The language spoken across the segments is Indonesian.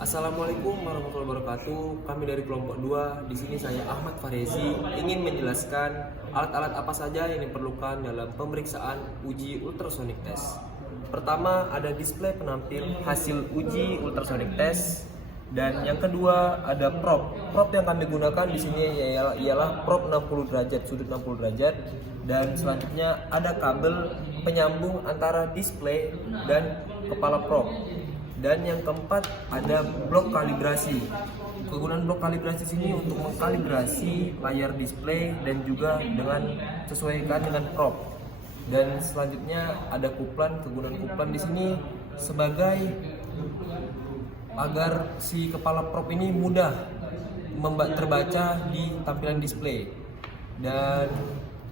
Assalamualaikum warahmatullahi wabarakatuh. Kami dari kelompok 2. Di sini saya Ahmad Farezi ingin menjelaskan alat-alat apa saja yang diperlukan dalam pemeriksaan uji ultrasonic test. Pertama, ada display penampil hasil uji ultrasonic test, dan yang kedua ada prop. Prop yang kami gunakan di sini ialah prop 60 derajat, sudut 60 derajat, dan selanjutnya ada kabel penyambung antara display dan kepala prop. Dan yang keempat ada blok kalibrasi. Kegunaan blok kalibrasi sini untuk mengkalibrasi layar display dan juga sesuaikan dengan prop. Dan selanjutnya ada kuplan. Kegunaan kuplan di sini sebagai agar si kepala prop ini mudah terbaca di tampilan display. Dan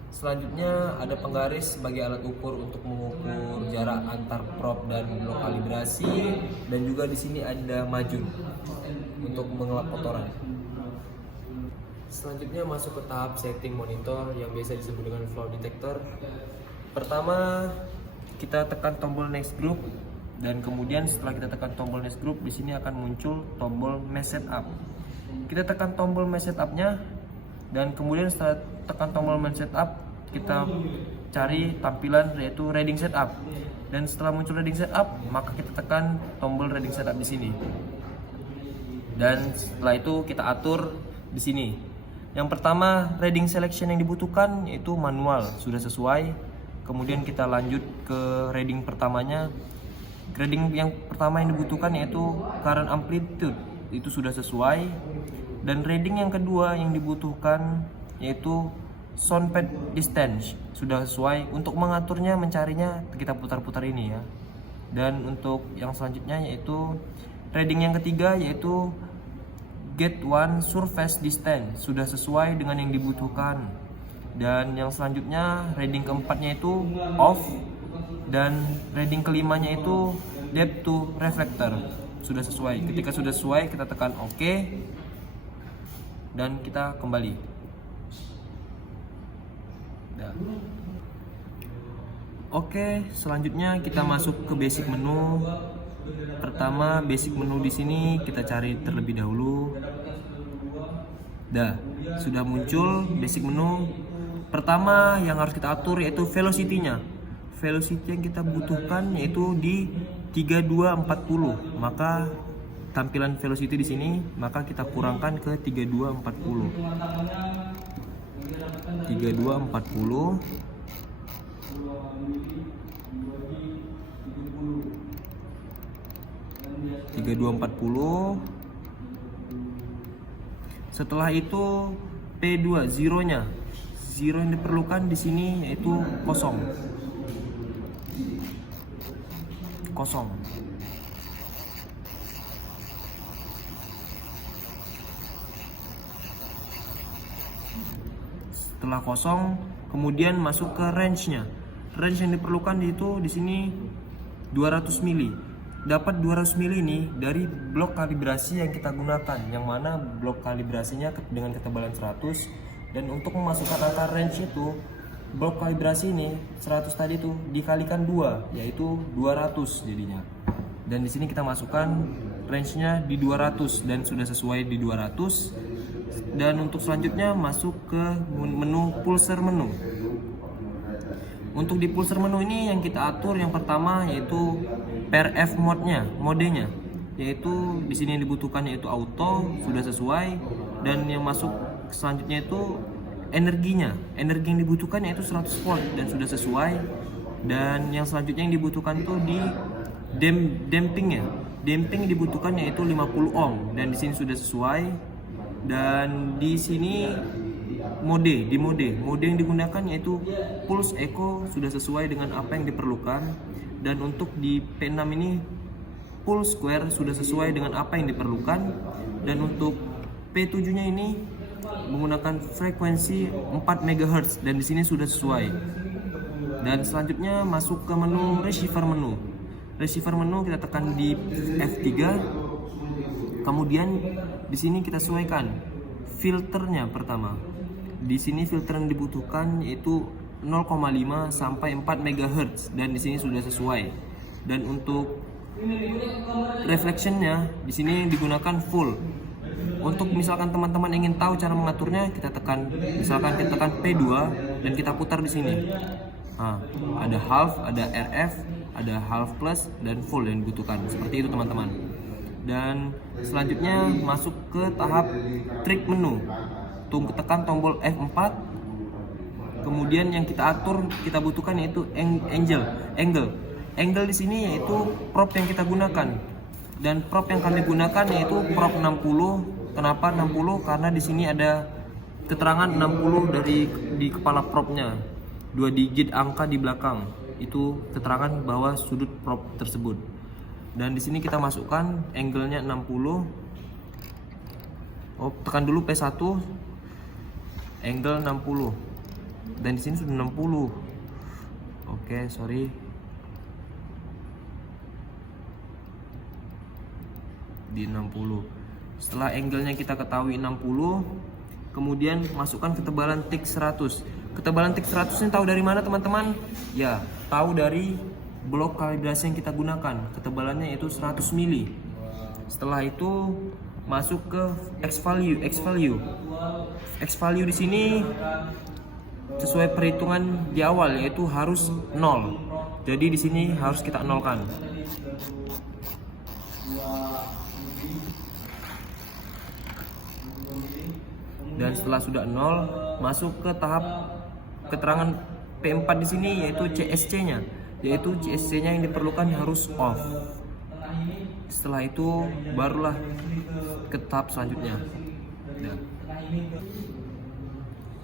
selanjutnya ada penggaris sebagai alat ukur untuk mengukur jarak antar prop dan blok kalibrasi, dan juga di sini ada majun untuk mengelap kotoran. Selanjutnya masuk ke tahap setting monitor yang biasa disebut dengan flow detector. Pertama, kita tekan tombol next group, dan kemudian setelah kita tekan tombol next group, di sini akan muncul tombol mesh setup. Kita tekan tombol mesh setupnya, dan kemudian setelah tekan tombol mesh setup, kita cari tampilan yaitu reading setup. Dan setelah muncul reading setup, maka kita tekan tombol reading setup di sini. Dan setelah itu kita atur di sini. Yang pertama, reading selection yang dibutuhkan yaitu manual, sudah sesuai. Kemudian kita lanjut ke reading pertamanya. Reading yang pertama yang dibutuhkan yaitu current amplitude, itu sudah sesuai. Dan reading yang kedua yang dibutuhkan yaitu sound pad distance, sudah sesuai. Untuk mengaturnya, mencarinya, kita putar-putar ini ya. Dan untuk yang selanjutnya yaitu reading yang ketiga yaitu gate 1 surface distance, sudah sesuai dengan yang dibutuhkan. Dan yang selanjutnya reading keempatnya itu off, dan reading kelimanya itu depth to reflector, sudah sesuai. Ketika sudah sesuai, kita tekan OK dan kita kembali. Oke, selanjutnya kita masuk ke basic menu. Pertama, basic menu di sini kita cari terlebih dahulu. Sudah muncul basic menu. Pertama yang harus kita atur yaitu velocity-nya. Velocity yang kita butuhkan yaitu di 3240. Maka tampilan velocity di sini maka kita kurangkan ke 3240. 3240. Setelah itu P2 zeronya. Zero yang diperlukan di sini yaitu kosong. Setelah kosong, kemudian masuk ke range-nya. Range yang diperlukan itu di sini 200 mili. Dapat 200 mili ini dari blok kalibrasi yang kita gunakan, yang mana blok kalibrasinya dengan ketebalan 100. Dan untuk memasukkan angka range itu, blok kalibrasi ini 100 tadi itu dikalikan 2, yaitu 200 jadinya. Dan di sini kita masukkan range-nya di 200 dan sudah sesuai di 200. Dan untuk selanjutnya masuk ke menu pulsar menu. Untuk di pulsar menu ini yang kita atur yang pertama yaitu per F modenya, yaitu di sini yang dibutuhkan yaitu auto, sudah sesuai. Dan yang masuk selanjutnya itu energinya. Energi yang dibutuhkan yaitu 100 volt dan sudah sesuai. Dan yang selanjutnya yang dibutuhkan itu di dampingnya. Damping dibutuhkan yaitu 50 ohm dan di sini sudah sesuai. Dan di sini mode yang digunakan yaitu pulse echo, sudah sesuai dengan apa yang diperlukan. Dan untuk di P6 ini pulse square, sudah sesuai dengan apa yang diperlukan. Dan untuk P7 nya ini menggunakan frekuensi 4 MHz dan di sini sudah sesuai. Dan selanjutnya masuk ke menu receiver menu. Receiver menu kita tekan di F3. Kemudian di sini kita sesuaikan filternya pertama. Di sini filter yang dibutuhkan yaitu 0,5 sampai 4 MHz dan di sini sudah sesuai. Dan untuk reflectionnya di sini digunakan full. Untuk misalkan teman-teman ingin tahu cara mengaturnya, kita tekan, misalkan kita tekan P2 dan kita putar di sini. Nah, ada half, ada RF, ada half plus dan full yang dibutuhkan. Seperti itu teman-teman. Dan selanjutnya masuk ke tahap trik menu. Tekan tombol F4. Kemudian yang kita atur, kita butuhkan yaitu angle. Angle di sini yaitu prop yang kita gunakan. Dan prop yang kami gunakan yaitu prop 60. Kenapa 60? Karena di sini ada keterangan 60 di kepala propnya. 2 digit angka di belakang. Itu keterangan bahwa sudut prop tersebut. Dan di sini kita masukkan angle-nya 60. Tekan dulu P1. Angle 60. Dan di sini sudah 60. Oke, sorry. Di 60. Setelah angle-nya kita ketahui 60, kemudian masukkan ketebalan tik 100. Ketebalan tik 100 ini tahu dari mana teman-teman? Ya, tahu dari blok kalibrasi yang kita gunakan. Ketebalannya yaitu 100 mili. Setelah itu masuk ke X value. X value di sini sesuai perhitungan di awal yaitu harus 0. Jadi di sini harus kita nolkan. Dan setelah sudah 0, masuk ke tahap keterangan P4 di sini yaitu CSC-nya. Yaitu CSC-nya yang diperlukan harus off. Setelah itu barulah ke tahap selanjutnya. Ya.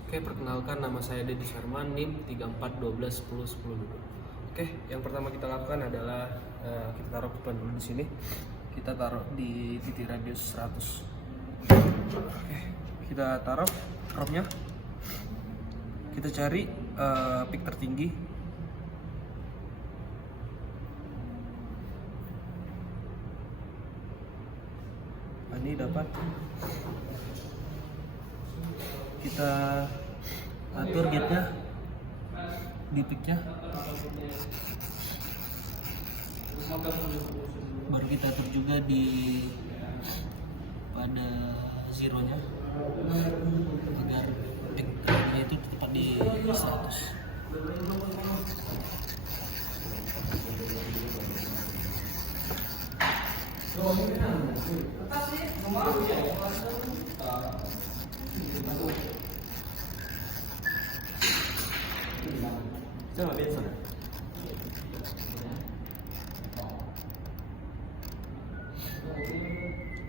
Oke, perkenalkan nama saya Deddy Sharman, NIM 34121010. Oke, yang pertama kita lakukan adalah kita taruh kupon dulu di sini. Kita taruh di titik radius 100. Oke, kita taruh propnya. Kita cari peak tertinggi. Ini dapat. Kita atur gate-nya di peak-nya. Baru kita atur juga di pada zero-nya agar peak-nya itu tepat di 100.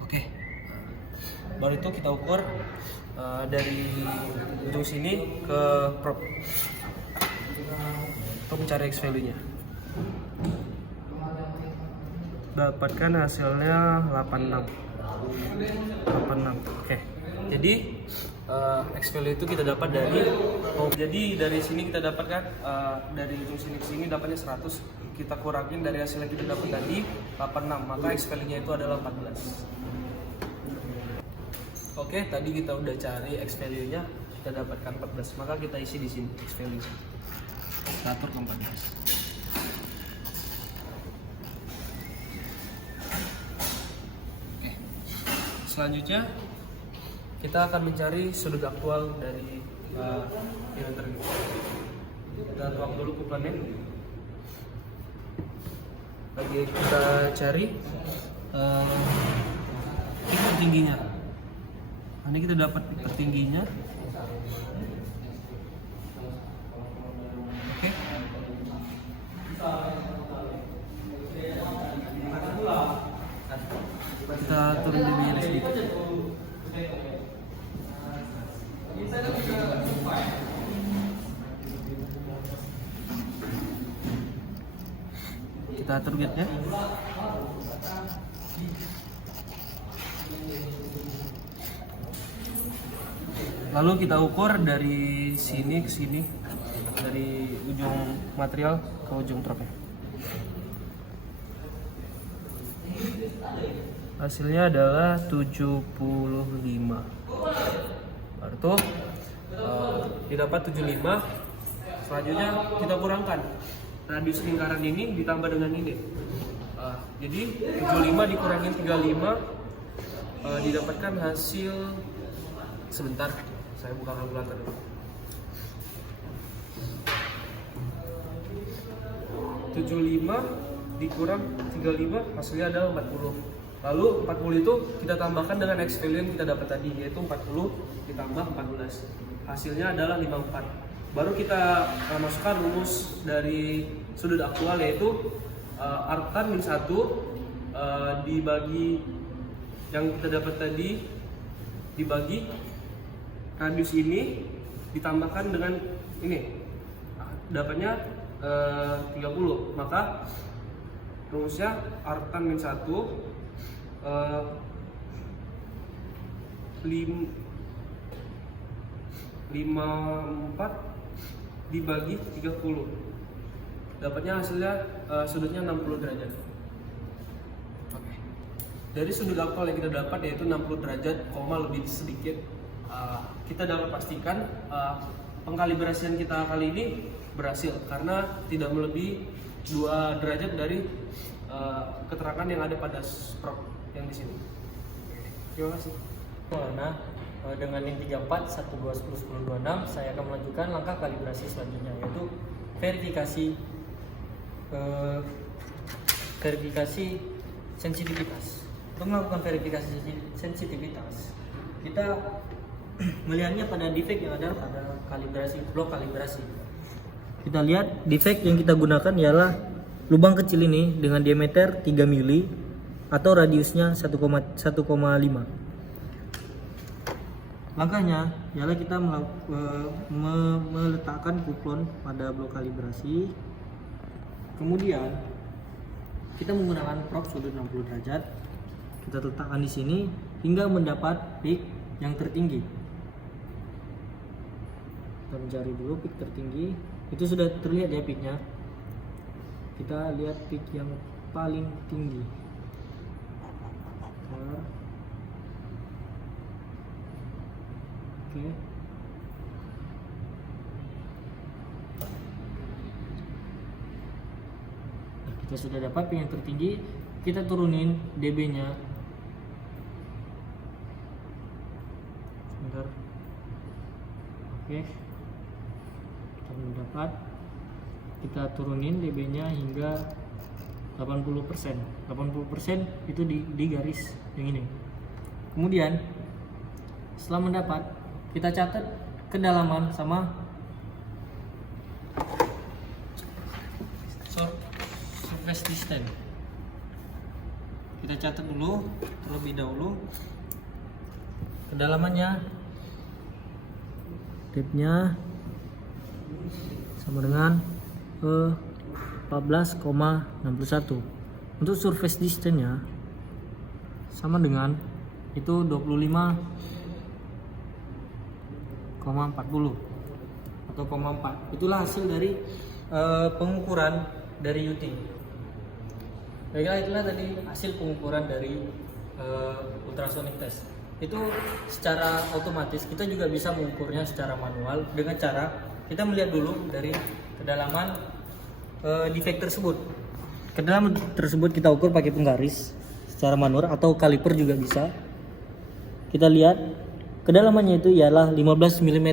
Oke, baru itu kita ukur dari ujung sini ke prop untuk mencari X value-nya. Dapatkan hasilnya 86. Oke. Jadi X value itu kita dapat dari jadi dari sini kita dapatkan dari ujung sini ke sini dapatnya 100. Kita kurangin dari hasil yang kita dapat tadi 86, maka X value-nya itu adalah 14. Oke, tadi kita udah cari X value-nya, kita dapatkan 14, maka kita isi di sini X value. Kita atur ke 14. Selanjutnya kita akan mencari sudut aktual dari filter. Kita tuang dulu kuplannya. Lagi kita cari peak tingginya. Ini kita dapat peak tingginya. Oke. Kita turun deminya sedikit. Kita atur gate-nya. Lalu kita ukur dari sini ke sini, dari ujung material ke ujung trapnya. Hasilnya adalah 75. Baru tuh didapat 75. Selanjutnya kita kurangkan radius lingkaran ini ditambah dengan ini. Jadi 75 dikurangin 35 didapatkan hasil, sebentar saya buka kalkulator dulu. 75 dikurang 35 hasilnya adalah 40. Lalu 40 itu kita tambahkan dengan X value yang kita dapat tadi, yaitu 40 ditambah 14. Hasilnya adalah 54. Baru kita masukkan rumus dari sudut aktual, yaitu artan min 1 dibagi yang kita dapat tadi dibagi radius ini ditambahkan dengan ini, dapatnya 30. Maka rumusnya artan min 1 54 dibagi 30, dapatnya hasilnya sudutnya 60 derajat. Oke. Dari sudut aktual yang kita dapat yaitu 60 derajat, lebih sedikit, kita dapat pastikan pengkalibrasian kita kali ini berhasil karena tidak melebihi 2 derajat dari keterangan yang ada pada sprok yang di sini. Terima kasih. Nah, dengan link 34, 12, 10, 10, 26, saya akan melanjutkan langkah kalibrasi selanjutnya, yaitu verifikasi sensitivitas. Untuk melakukan verifikasi sensitivitas, kita melihatnya pada defect yang ada pada blok kalibrasi. Kita lihat defect yang kita gunakan ialah lubang kecil ini dengan diameter 3 mili atau radiusnya 1,5. Langkahnya ialah kita meletakkan kuplon pada blok kalibrasi. Kemudian kita menggunakan probe sudut 60 derajat. Kita letakkan di sini hingga mendapat peak yang tertinggi. Kita mencari dulu peak tertinggi. Itu sudah terlihat ya peaknya. Kita lihat peak yang paling tinggi. Oke. Kita sudah dapat peak yang tertinggi. Kita turunin dB nya. Sebentar. Oke. Kita mendapat, kita turunin dB nya hingga 80%. 80% itu di garis yang ini. Kemudian setelah mendapat, kita catat kedalaman sama surface distance. Kita catat dulu terlebih dahulu kedalamannya, depth-nya sama dengan 14,61. Untuk surface distance-nya sama dengan itu 25,40 atau 0,4. Itulah hasil dari pengukuran dari UT. Baiklah, itulah tadi hasil pengukuran dari ultrasonic test. Itu secara otomatis kita juga bisa mengukurnya secara manual dengan cara kita melihat dulu dari kedalaman defect tersebut. Kedalaman tersebut kita ukur pakai penggaris secara manual atau kaliper juga bisa. Kita lihat kedalamannya itu ialah 15 mm.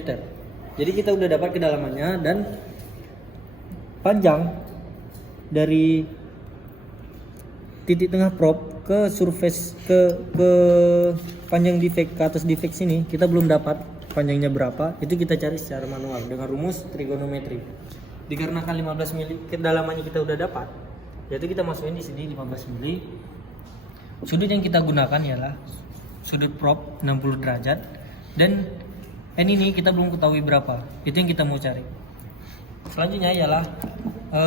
Jadi kita udah dapat kedalamannya dan panjang dari titik tengah probe ke surface ke panjang defect ke atas defect sini kita belum dapat panjangnya berapa. Itu kita cari secara manual dengan rumus trigonometri. Dikarenakan 15 mili kedalamannya kita udah dapat, yaitu kita masukin di sini 15 mili. Sudut yang kita gunakan ialah sudut probe 60 derajat dan ini kita belum ketahui berapa. Itu yang kita mau cari. Selanjutnya ialah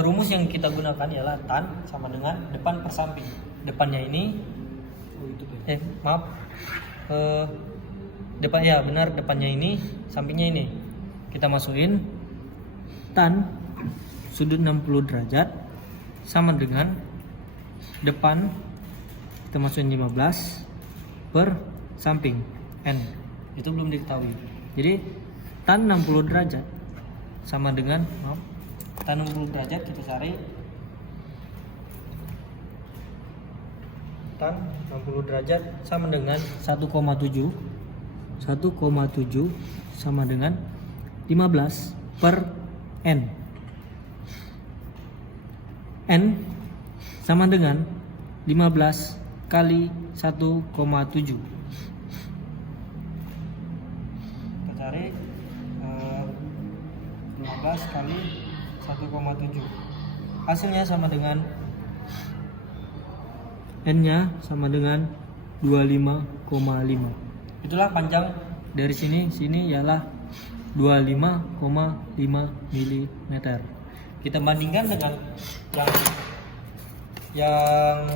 rumus yang kita gunakan ialah tan sama dengan depan per samping. Depannya ini depannya ini, sampingnya ini. Kita masukin tan sudut 60 derajat sama dengan depan, kita masukin 15 per samping n. Itu belum diketahui. Jadi tan 60 derajat sama dengan tan 60 derajat kita cari pangkatan 60 derajat sama dengan 1,7 sama dengan 15 per N. N sama dengan 15 kali 1,7. Kita cari 15 kali 1,7. Hasilnya sama dengan N-nya sama dengan 25,5. Itulah panjang dari sini ialah 25,5 mm. Kita bandingkan dengan yang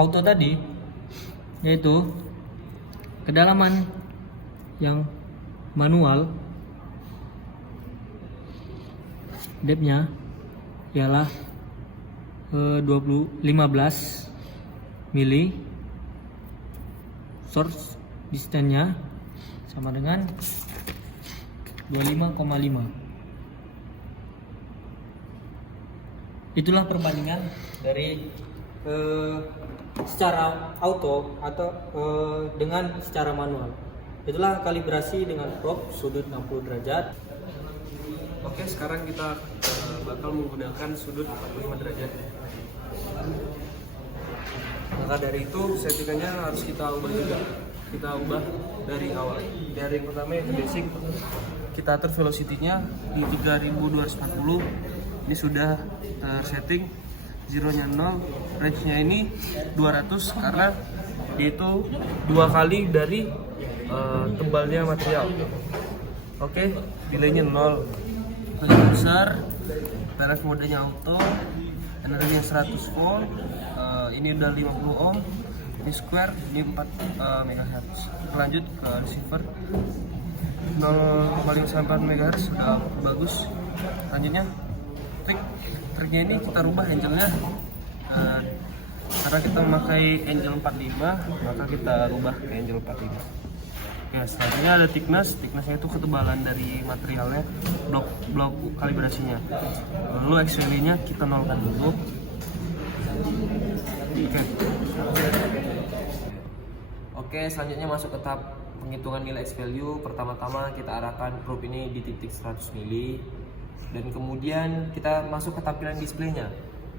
auto tadi, yaitu kedalaman yang manual depth-nya ialah 15 mili, source distance-nya sama dengan 25,5. Itulah perbandingan dari secara auto atau dengan secara manual. Itulah kalibrasi dengan prop sudut 60 derajat. Oke, sekarang kita bakal menggunakan sudut 45 derajat. Maka dari itu settingannya harus kita ubah juga. Kita ubah dari awal. Dari yang pertama yang basic, kita atur velocity-nya di 3240. Ini sudah tersetting, zeronya 0, range-nya ini 200 karena dia itu 2 kali dari tebalnya material. Oke, delaynya 0. Yang besar, PRF modenya auto, energinya 100 volt, ini udah 50 ohm, ini square, ini 4 MHz. Lanjut ke receiver 0,54 MHz, sudah bagus. Lanjutnya triknya ini kita rubah angle-nya, karena kita memakai angle 45, maka kita rubah ke angle 45. Ya, selanjutnya ada thickness-nya itu ketebalan dari materialnya, blok kalibrasinya. Lalu X value-nya kita nolkan dulu. Oke, selanjutnya masuk ke tahap penghitungan nilai X value. Pertama-tama kita arahkan probe ini di titik 100 mili, dan kemudian kita masuk ke tampilan displaynya,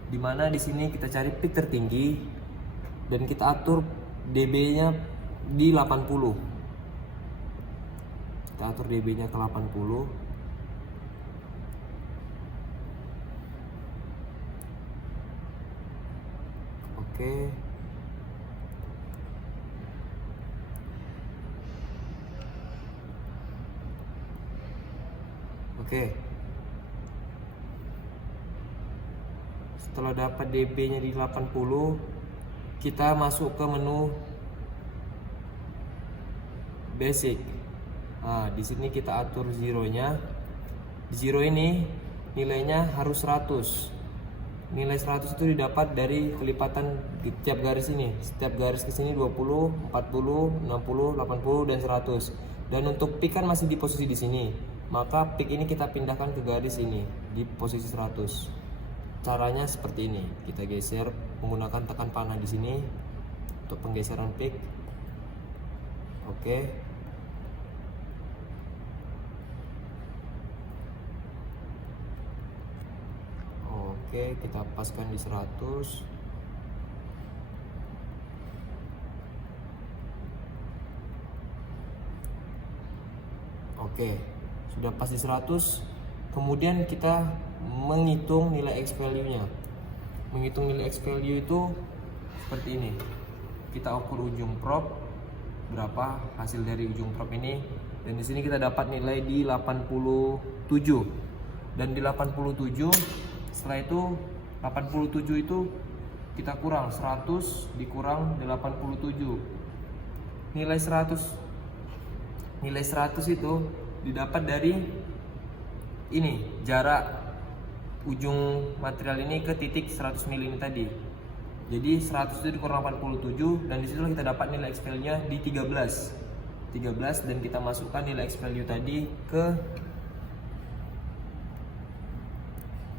di mana di sini kita cari peak tertinggi dan kita atur dB-nya di 80. Kita atur dB-nya ke 80. Oke. Setelah dapat dB-nya di 80, kita masuk ke menu basic. Nah, di sini kita atur zeronya. Zero ini nilainya harus 100. Nilai 100 itu didapat dari kelipatan di tiap garis ini. Setiap garis ke sini 20, 40, 60, 80 dan 100. Dan untuk peak kan masih di posisi di sini. Maka peak ini kita pindahkan ke garis ini di posisi 100. Caranya seperti ini. Kita geser menggunakan tekan panah di sini untuk penggeseran peak. Oke. Oke, kita paskan di 100. Oke, sudah pas di 100. Kemudian kita menghitung nilai X value-nya. Menghitung nilai X value itu seperti ini. Kita ukur ujung probe, berapa hasil dari ujung probe ini, dan di sini kita dapat nilai di 87. Dan di 87, setelah itu 87 itu kita kurang 100 dikurang 87. Nilai 100 itu didapat dari ini, jarak ujung material ini ke titik 100 mili ini tadi. Jadi 100 itu dikurang 87, dan disitulah kita dapat nilai X value-nya di 13, dan kita masukkan nilai X value tadi ke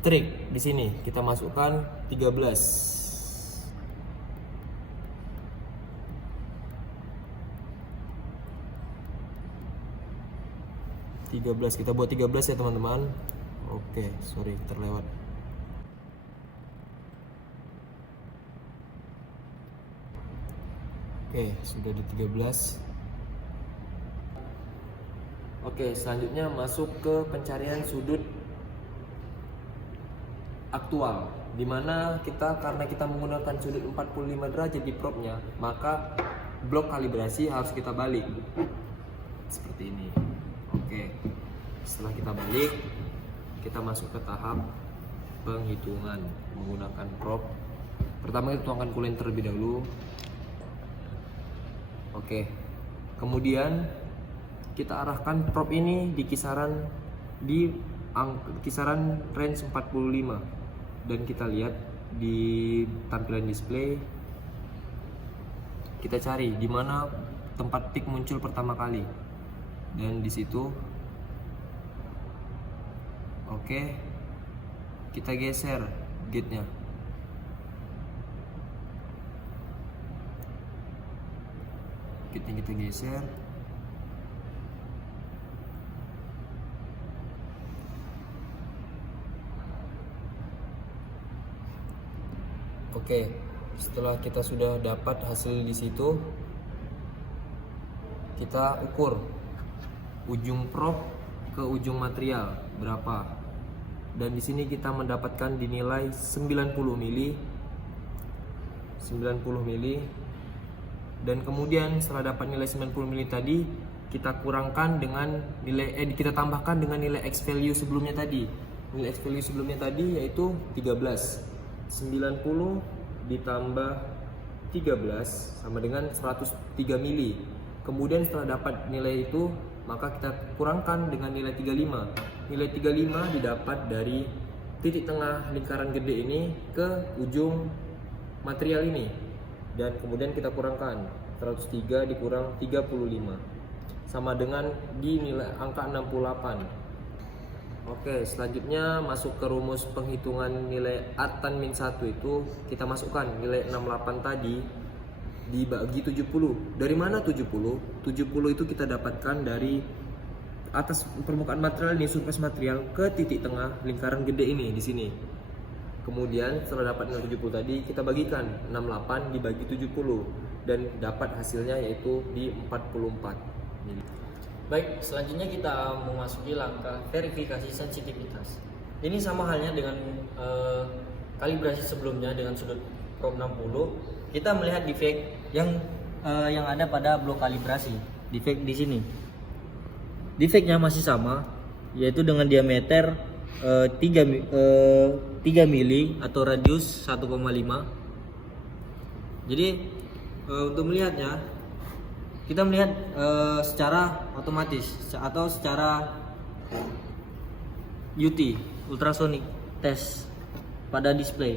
trik. Di sini kita masukkan 13. 13. Kita buat 13 ya teman-teman. Oke, sorry terlewat. Oke, sudah di 13. Oke, selanjutnya masuk ke pencarian sudut aktual, dimana karena kita menggunakan sudut 45 derajat di propnya, maka blok kalibrasi harus kita balik seperti ini. Oke, setelah kita balik, kita masuk ke tahap penghitungan menggunakan prop. Pertama kita tuangkan coolant terlebih dahulu. Oke, kemudian kita arahkan prop ini di kisaran range 45, dan kita lihat di tampilan display, kita cari di mana tempat peak muncul pertama kali, dan di situ. Oke, kita geser gate-nya. Gate-nya kita geser. Oke, setelah kita sudah dapat hasil di situ, kita ukur ujung prop ke ujung material berapa. Dan di sini kita mendapatkan dinilai 90 mili. Dan kemudian setelah dapat nilai 90 mili tadi, kita kurangkan dengan kita tambahkan dengan nilai X value sebelumnya tadi. Nilai X value sebelumnya tadi yaitu 13. 90 ditambah 13 sama dengan 103 mili. Kemudian setelah dapat nilai itu, maka kita kurangkan dengan nilai 35. Nilai 35 didapat dari titik tengah lingkaran gede ini ke ujung material ini. Dan kemudian kita kurangkan 103 dikurang 35 sama dengan di nilai angka 68. Oke, selanjutnya masuk ke rumus penghitungan nilai Atan min 1 itu, kita masukkan nilai 68 tadi dibagi 70. Dari mana 70? 70 itu kita dapatkan dari atas permukaan material ini, surface material, ke titik tengah lingkaran gede ini di sini. Kemudian setelah dapat nilai 70 tadi, kita bagikan 68 dibagi 70 dan dapat hasilnya yaitu di 44. Baik, selanjutnya kita memasuki langkah verifikasi sensitivitas. Ini sama halnya dengan kalibrasi sebelumnya dengan sudut prop 60. Kita melihat defect yang ada pada blok kalibrasi. Defect di sini. Defectnya masih sama, yaitu dengan diameter 3 mili atau radius 1,5. Jadi untuk melihatnya, kita melihat secara otomatis atau secara UT, ultrasonic test pada display.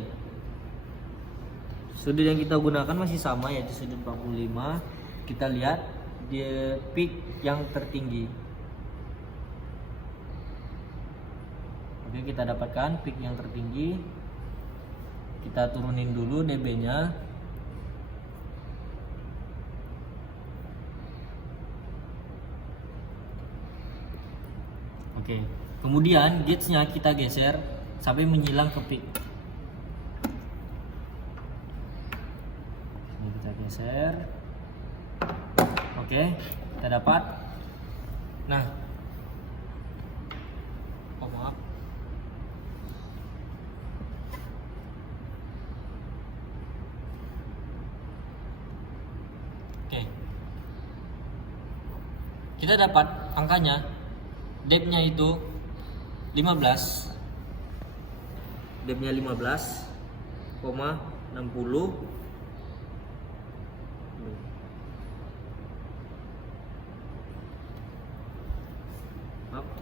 Sudut yang kita gunakan masih sama, yaitu sudut 45. Kita lihat di peak yang tertinggi. Oke, kita dapatkan peak yang tertinggi. Kita turunin dulu dB-nya. Oke, kemudian gauge-nya kita geser sampai menyilang ke peak. Ini kita geser. Oke, kita dapat. Nah, maaf. Oke, kita dapat angkanya. Depth-nya itu 15. Depth-nya 15,60.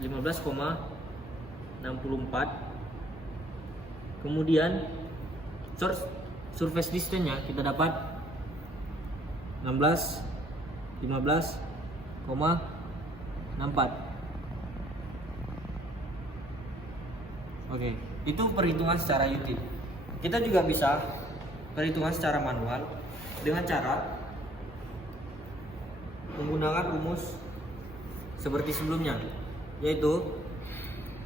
15,64. Kemudian surface distance-nya kita dapat 15,64. Oke, itu perhitungan secara UT. Kita juga bisa perhitungan secara manual dengan cara menggunakan rumus seperti sebelumnya. yaitu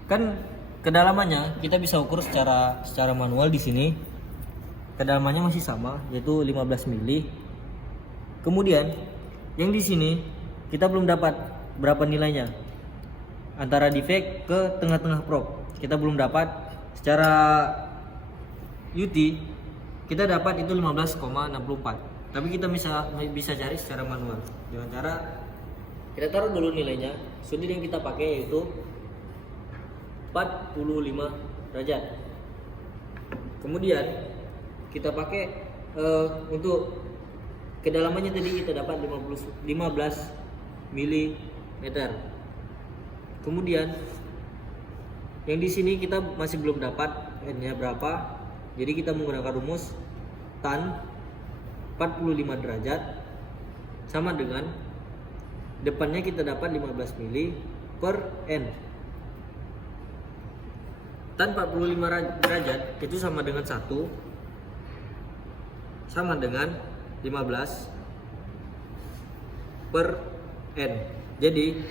kan kedalamannya kita bisa ukur secara manual di sini. Kedalamannya masih sama, yaitu 15 mili. Kemudian yang di sini kita belum dapat berapa nilainya. Antara defect ke tengah-tengah prop kita belum dapat. Secara UT kita dapat itu 15,64. Tapi kita bisa cari secara manual dengan cara kita taruh dulu nilainya. Sudut yang kita pakai yaitu 45 derajat. Kemudian kita pakai untuk kedalamannya tadi kita dapat 15 mm. Kemudian yang di sini kita masih belum dapat n-nya berapa. Jadi kita menggunakan rumus tan 45 derajat sama dengan depannya kita dapat 15 mili per n. Tan 45 derajat itu sama dengan 1 sama dengan 15 per n. Jadi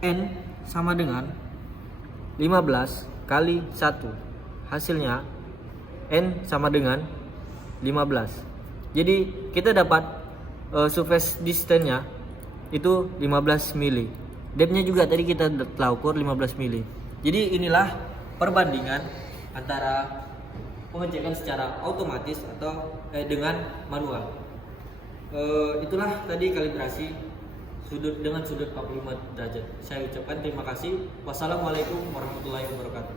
n sama dengan 15 kali 1. Hasilnya n sama dengan 15. Jadi kita dapat surface distance-nya itu 15 mili. Depth-nya juga tadi kita telah ukur 15 mili. Jadi inilah perbandingan antara pengecekan secara otomatis atau dengan manual. Itulah tadi kalibrasi dengan sudut 45 derajat. Saya ucapkan terima kasih. Wassalamualaikum warahmatullahi wabarakatuh.